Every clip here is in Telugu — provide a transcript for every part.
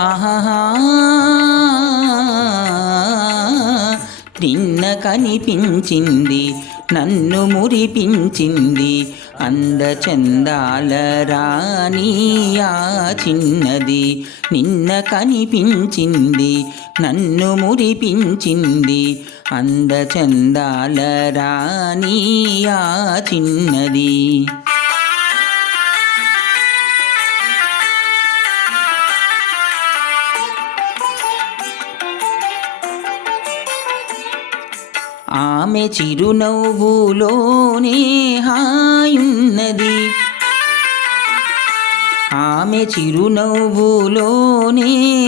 ఆహాహా. నిన్న కనిపించింది నన్ను మురిపించింది అందచందాల రాణి ఆ చిన్నది. నిన్న కనిపించింది నన్ను మురిపించింది అందచందాల రాణి ఆ చిన్నది. ఆమె చిరునవ్వులోనే హాయున్నది. ఆమె చిరునవ్వులోనే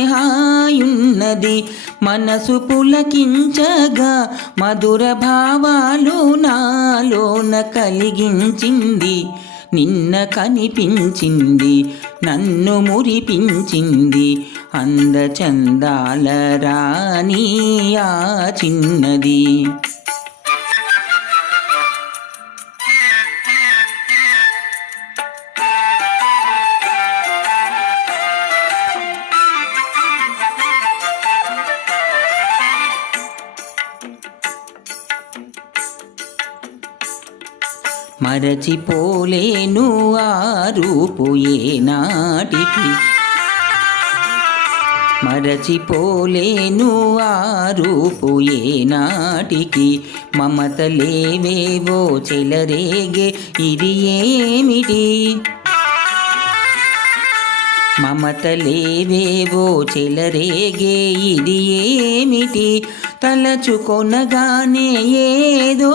హాయున్నది. మనసు పులకించగా మధుర భావాలు నాలోన కలిగించింది. నిన్న కనిపించింది నన్ను మురిపించింది. అందచందాల రాణి ఆ చిన్నది. మరచిపోలేను ఆ రూపు ఏనాటికి. మరచిపోలేను ఆ రూపు ఏనాటికి. మమతలేవేవో చెలరేగే ఇది ఏమిటి? మమతలేవేవో చెలరేగే ఇది ఏమిటి? తలచుకొనగానే ఏదో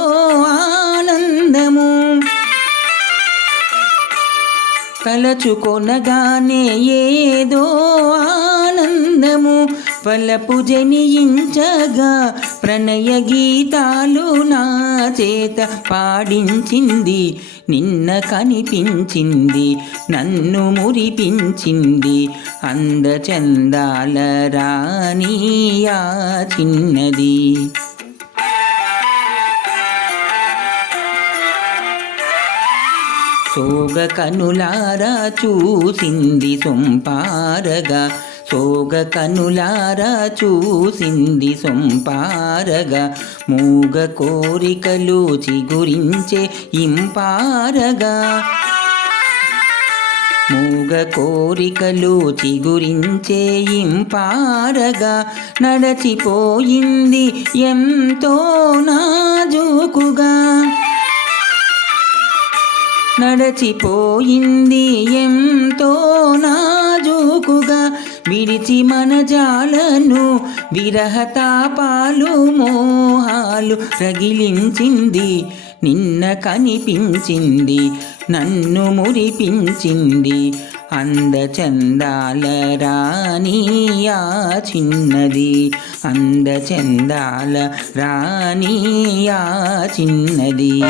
ఆ ఆనందము. తలచుకొనగానే ఏదో ఆనందము. వలపు జనియించగా ప్రణయ గీతాలు నా చేత పాడించింది. నిన్న కనిపించింది నన్ను మురిపించింది. అందచందాల రాణి ఆ చిన్నది. సోగ కనులారా చూసింది సొంపారగా. సోగ కనులారా చూసింది సొంపారగా. మూగ కోరికలు చిగురించే ఇంపారగా. మూగ కోరికలు చిగురించే ఇంపారగా. నడచిపోయింది ఎంతో నాజూకుగా. నడచిపోయింది ఎంతో నాజూకుగా. విడిచి మన జాలను విరహతాపాలు మోహాలు రగిలించింది. నిన్న కనిపించింది నన్ను మురిపించింది. అందచందాల రాణి ఆ చిన్నది. అందచందాల రాణి ఆ చిన్నది.